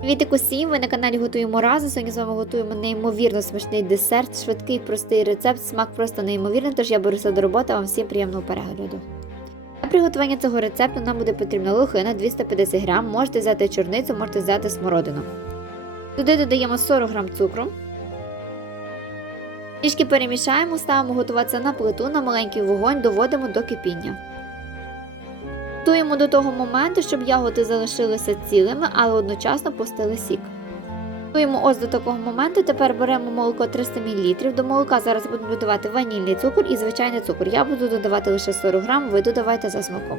Привіт усім! Ви на каналі готуємо разом. Сьогодні з вами готуємо неймовірно смачний десерт, швидкий, простий рецепт, смак просто неймовірний, тож я беруся до роботи, вам всім приємного перегляду. Для приготування цього рецепту нам буде потрібна лохина 250 г, можете взяти чорницю, можете взяти смородину. Туди додаємо 40 г цукру. Трішки перемішаємо, ставимо готуватися на плиту на маленький вогонь, доводимо до кипіння. Готуємо до того моменту, щоб ягоди залишилися цілими, але одночасно пустили сік. Готуємо ось до такого моменту. Тепер беремо молоко 300 мл. До молока зараз будемо додавати ванільний цукор і звичайний цукор. Я буду додавати лише 40 грам, ви додавайте за смаком.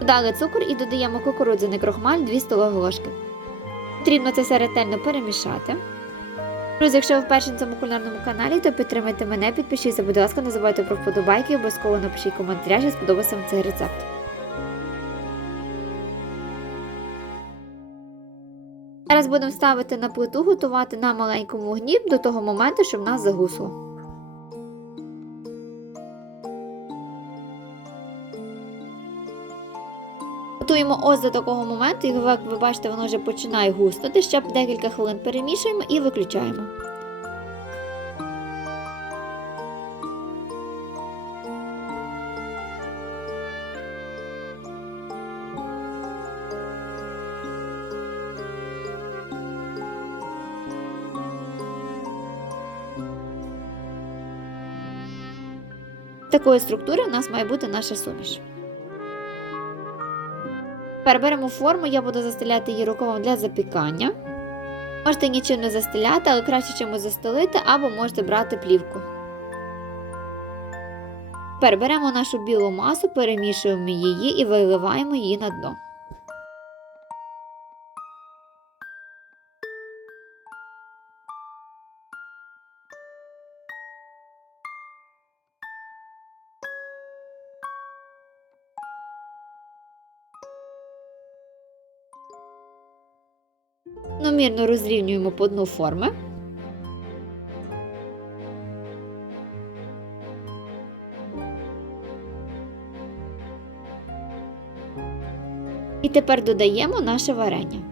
Додали цукор і додаємо кукурудзяний крохмаль 2 столові ложки. Потрібно це все ретельно перемішати. Друзі, якщо ви вперше на цьому кулінарному каналі, то підтримайте мене, підпишіться, будь ласка, не забувайте про вподобайки, обов'язково напишіть коментаря, що сподобався вам цей рецепт. Зараз будемо ставити на плиту, готувати на маленькому вогні до того моменту, щоб нас загусло. Готуємо ось до такого моменту, і як ви бачите, воно вже починає густати. Ще декілька хвилин перемішуємо і виключаємо. Такої структури у нас має бути наша суміш. Тепер беремо форму, я буду застеляти її рукавом для запікання. Можете нічим не застеляти, але краще чимось застелити, або можете брати плівку. Тепер беремо нашу білу масу, перемішуємо її і виливаємо її на дно. Номірно розрівнюємо по дну форми. І тепер додаємо наше варення.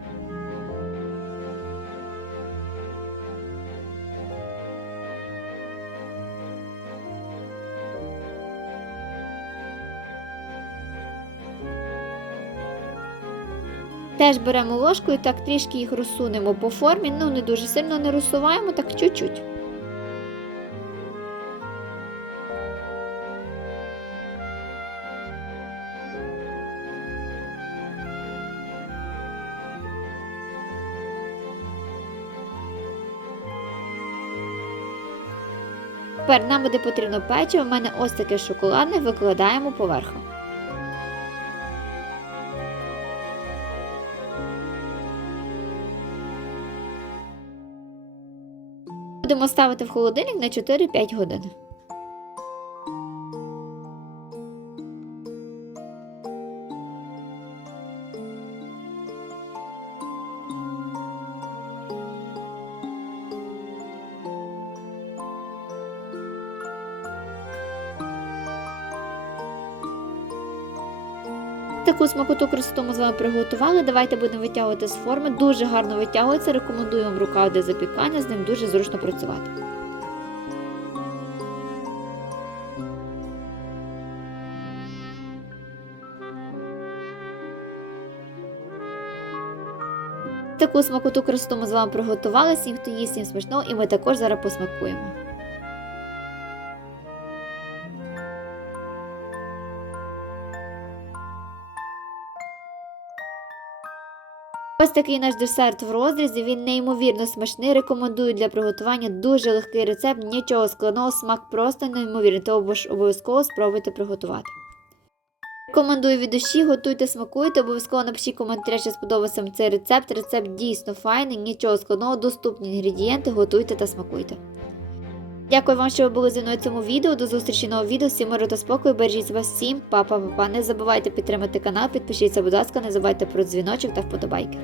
Теж беремо ложку і так трішки їх розсунемо по формі, ну не дуже сильно не розсуваємо, так чуть-чуть. Тепер нам буде потрібно печиво, у мене ось таке шоколадне, викладаємо поверху. Будемо ставити в холодильник на 4-5 годин. Таку смакоту красоту ми з вами приготували. Давайте будемо витягувати з форми. Дуже гарно витягується. Рекомендую вам рукав для запікання, з ним дуже зручно працювати. Таку смакоту красоту ми з вами приготували. Всім, хто їсть, всім смачного, і ми також зараз посмакуємо. Ось такий наш десерт в розрізі. Він неймовірно смачний. Рекомендую для приготування дуже легкий рецепт, нічого складного, смак просто неймовірний, то обов'язково спробуйте приготувати. Рекомендую від душі, готуйте, смакуйте, обов'язково напишіть коментарі, що сподобався цей рецепт. Рецепт дійсно файний, нічого складного, доступні інгредієнти, готуйте та смакуйте. Дякую вам, що ви були зі мною в цьому відео. До зустрічі нового відео. Всім миру та спокою. Бережіть вас всім, па-па-па-па. Не забувайте підтримати канал, підпишіться, будь ласка, не забувайте про дзвіночок та вподобайки.